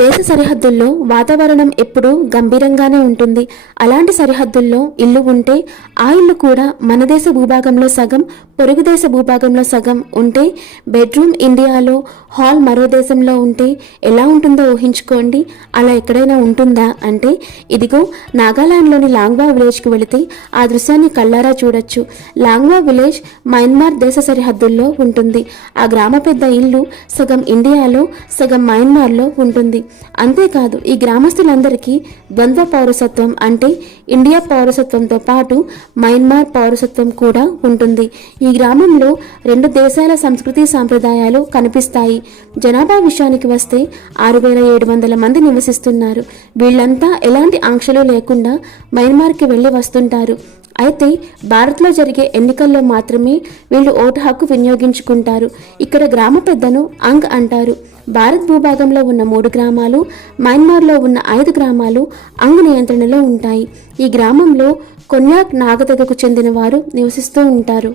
దేశ సరిహద్దుల్లో వాతావరణం ఎప్పుడూ గంభీరంగానే ఉంటుంది. అలాంటి సరిహద్దుల్లో ఇల్లు ఉంటే ఆ ఇల్లు కూడా మన దేశ భూభాగంలో సగం పొరుగు దేశ భూభాగంలో సగం ఉంటే బెడ్రూమ్ ఇండియాలో హాల్ మరో దేశంలో ఉంటే ఎలా ఉంటుందో ఊహించుకోండి. అలా ఎక్కడైనా ఉంటుందా అంటే ఇదిగో నాగాలాండ్లోని లాంగ్వా విలేజ్కి వెళితే ఆ దృశ్యాన్ని కళ్ళారా చూడొచ్చు. లాంగ్వా విలేజ్ మయన్మార్ దేశ సరిహద్దుల్లో ఉంటుంది. ఆ గ్రామ పెద్ద ఇల్లు సగం ఇండియాలో సగం మయన్మార్లో ఉంటుంది. అంతేకాదు ఈ గ్రామస్తులందరికీ ద్వంద్వ పౌరసత్వం అంటే ఇండియా పౌరసత్వంతో పాటు మయన్మార్ పౌరసత్వం కూడా ఉంటుంది. ఈ గ్రామంలో రెండు దేశాల సంస్కృతి సాంప్రదాయాలు కనిపిస్తాయి. జనాభా విషయానికి వస్తే ఆరు వేల ఏడు వందల మంది నివసిస్తున్నారు. వీళ్ళంతా ఎలాంటి ఆంక్షలు లేకుండా మయన్మార్కి వెళ్ళి వస్తుంటారు. అయితే భారత్లో జరిగే ఎన్నికల్లో మాత్రమే వీళ్ళు ఓటు హక్కు వినియోగించుకుంటారు. ఇక్కడ గ్రామ పెద్దను అంగ్ అంటారు. భారత్ భూభాగంలో ఉన్న మూడు గ్రామ గ్రామాలు మయన్మార్లో ఉన్న ఐదు గ్రామాలు అంగ్ నియంత్రణలో ఉంటాయి. ఈ గ్రామంలో కొన్యాక్ నాగతెగకు చెందిన వారు నివసిస్తూ ఉంటారు.